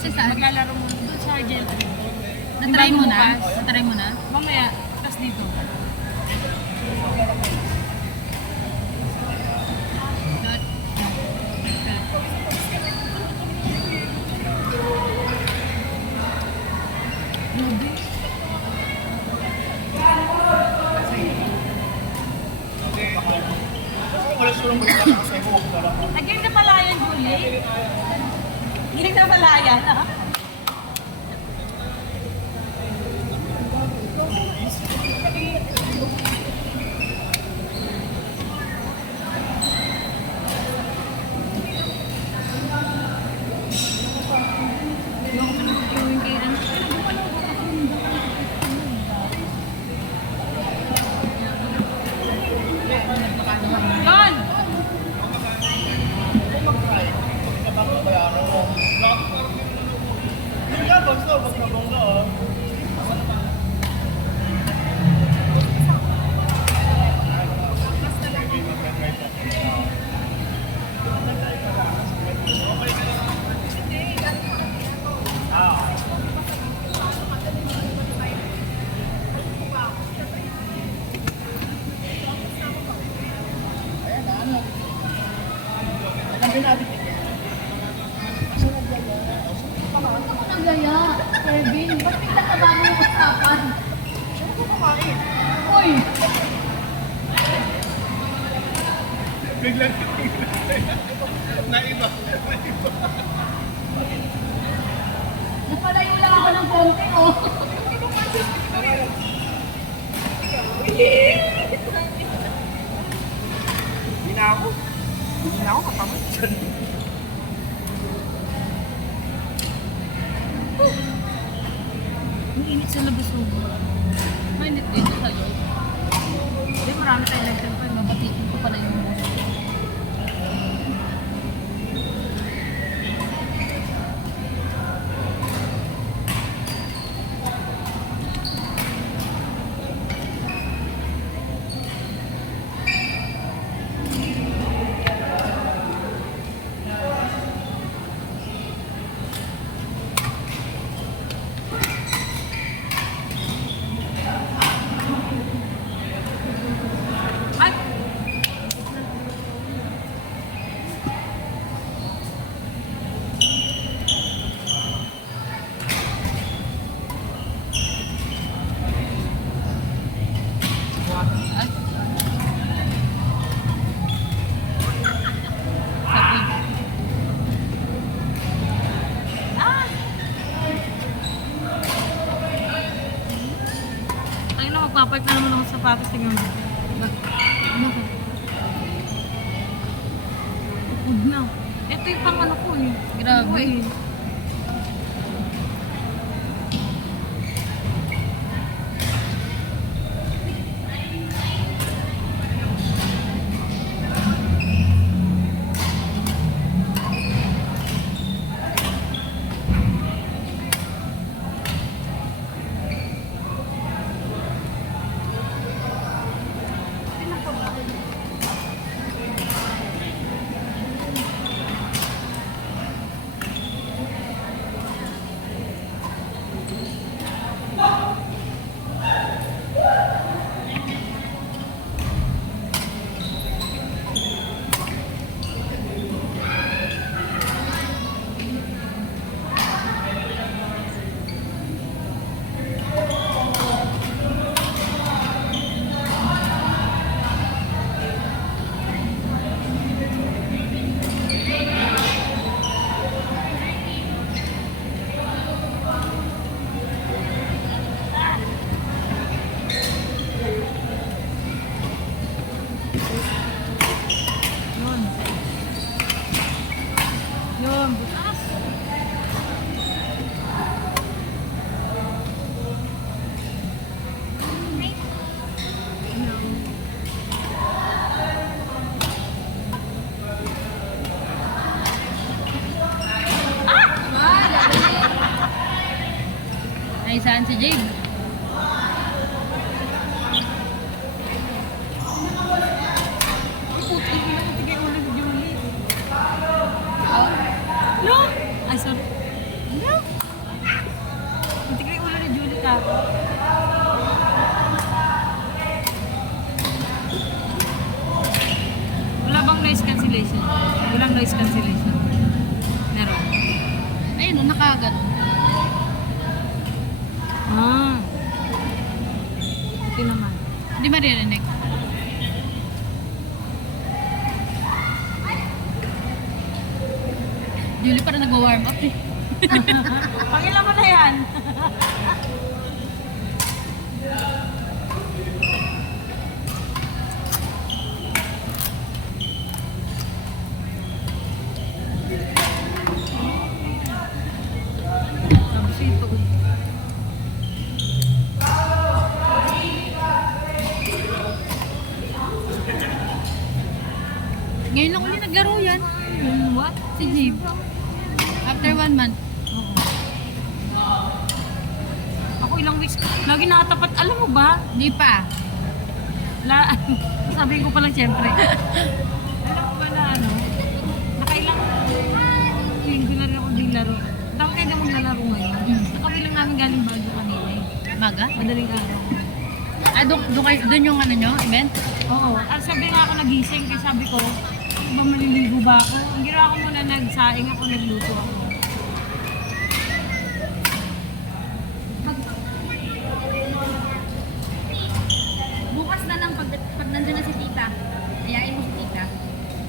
Kasi saan? Maglalaro mo doon sa Argentine. Na-try mo na? Bukas. Na-try mo na? Mamaya, tapos dito. Again na pala yan, Julie. Again na pala yan, ha? Yon! Ang gaya, Kevin. Ba't bigla ka bagong usapan? Uy! Biglang naiba. Napalayo lang ako ng konti, oh. Hindi na ako. Hindi na ako katamad dyan. Ang init sa labas mo. Mainit dito sa loob. Hindi, marami tayong nagtempo. Mabatikin ko pala yung mga. Ay! Ay. Sabi. Ah! Ay na, magpapalit na naman ako sa sapatos. Tingnan mo. Ano ko? Food na. Ito yung pang ano ko eh. Grabe. Ano eh. Yun. Yun, butas. Ay, saan si Jade? Puti, hindi na ulo ni Julie. No! Ay, sorry. Hindi ko yung ulo ni Julie ka. Wala bang noise cancellation? Walang noise cancellation. Meron. Ayun, no, nakagat. Ah. Ito naman. Hindi maririnig. Julie parang nagwa-warm up eh. Pangilan mo na yan. Sabi siya ito. Ngayon lang ulit naglaro yan. What? Si Jib. After 1 month. Ako ilang weeks. Lagi nakatapat. Alam mo ba? Di pa. Sabihin ko pa lang siyempre. Alam mo ba na ano? Nakailang linggo na rin ako din laro. Tama kayo na maglalaro ngayon. Nakabilang namin galing bago kanina eh. Maga? Madaling araw. Ah, doon yung ano nyo, event? Oo. At sabi nga ako nagising kaya sabi ko, ano ba maliligo ba ako? Ang ginawa ko muna nagsaing ako, nagluto ako. Bukas na lang pag nandun na si tita. Ayain mo si tita.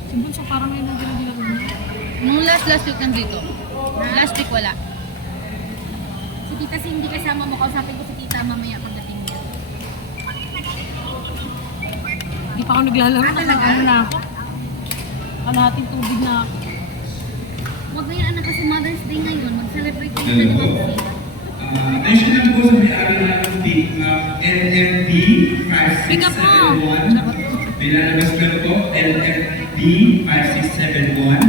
Si Bunso parang may naglalaro niya. Nung last week nandito. Last week wala. Si tita si hindi kasama mo, kausapin ko si tita mamaya pagdating niya. Hindi pa ako naglalaro. Ano na ako? Kalahating tubig na ako. Huwag na yan anak kasi Mother's Day ngayon, mag-celebrate ko na naman si Attention lang po sa may-ari ng LFD Pick up mo! 5671. Nilalabas ko na po, LFD 5671.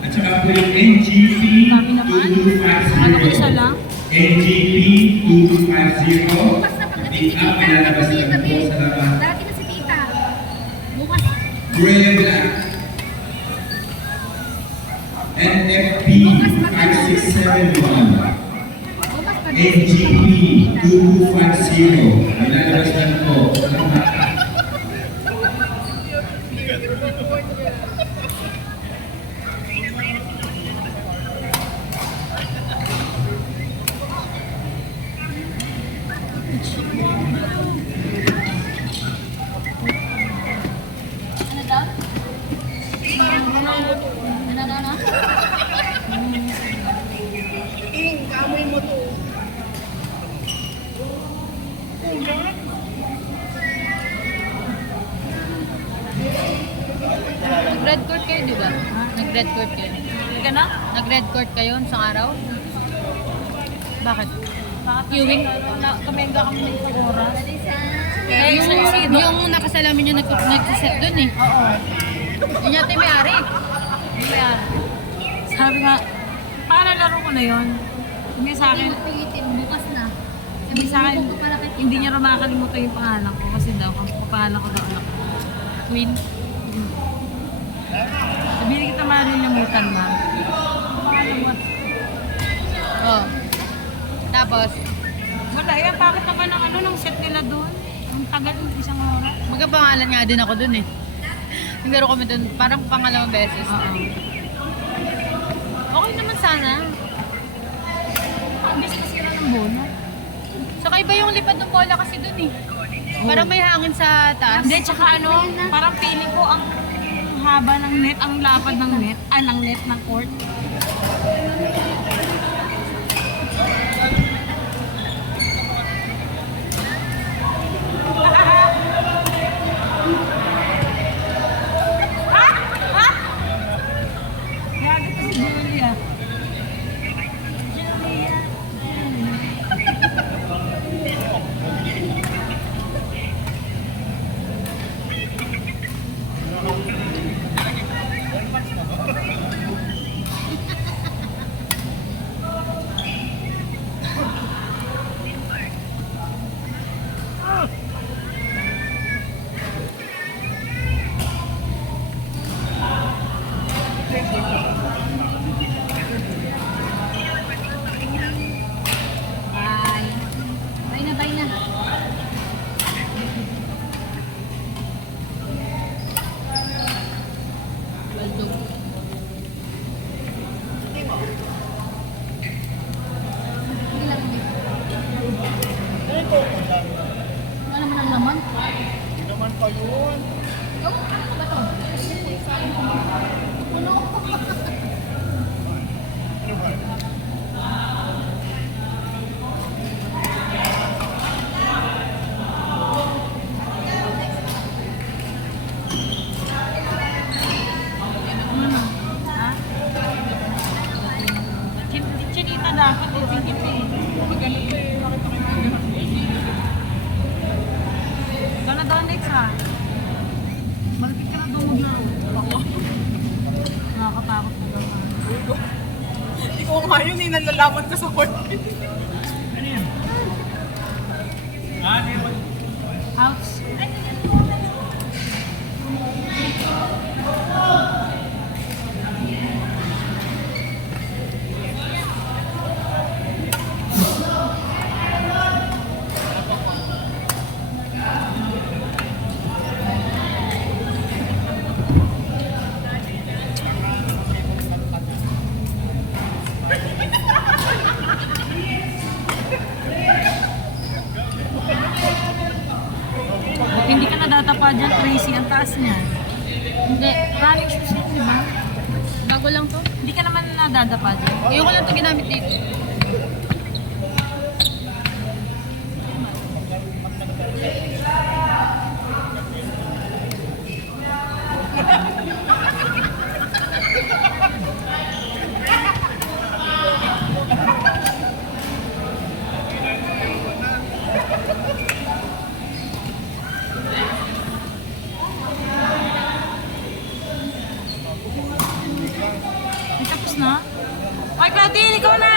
At saka po yung NGP Dami naman. Ano ko isa 2250. lang? NGP 2250. Bukas na pagdating Pick si up, tita, nilalabas na gabi. po sa labas. Dati na si tita. Bukas. Gray Black. NFP 5671. Bukas pag NGP 2250. Nilalabas na po. Salamat. Ano daw? Ano? Kamoy mo to. Nag-red court kayo, di ba? Nag-red court kayo. Hindi ka na? Nag-red court kayo isang araw? Bakit? Bakit Viewing? Kamenga kami ng isang oras. Yung nakasalamin nyo nagsiset dun eh. Oo. Yun yata yung may-ari. Kaya, sabi nga, paano laro ko na yun? Sabi sa Hindi akin, mo pilitin, bukas na. sabi sa akin, Hindi ko pala kay hindi niya rin makakalimutan yung pangalan ko kasi daw, ang pangalan ko daw anak ko. Queen. Sabi na kita malilimutan na. Pangalan mo. Oh. Tapos, Wala, yan, bakit naman ang ano, ng set nila doon? Ang tagal ng isang oras. magkapangalan nga din ako dun eh. Naglaro kami dun, parang pangalawang beses. Oo. Okay naman sana. Ang bis masira ng bola. Saka iba yung lipad ng bola kasi dun eh. Parang may hangin sa taas. Hindi, tsaka ano, parang feeling ko ang haba ng net, ang lapad ng net, ng net ng court. Kaya agad si Julia. Julia. dapat eh. Tingin eh. Ikaw na daw next ha. Malapit ka na daw maglaro. Ako. Nakakatakot ko daw. Ikaw nga yun eh, nalalaman ka sa court. Ouch. Ba't hindi ka nadatapa dyan, Tracy? Ang taas niya. Hindi. Running shoes yun, di ba? Bago lang to. Hindi ka naman nadadapa dyan. Ngayon ko lang to ginamit dito. Ay, tapos na? Ay, Claudine, ikaw na!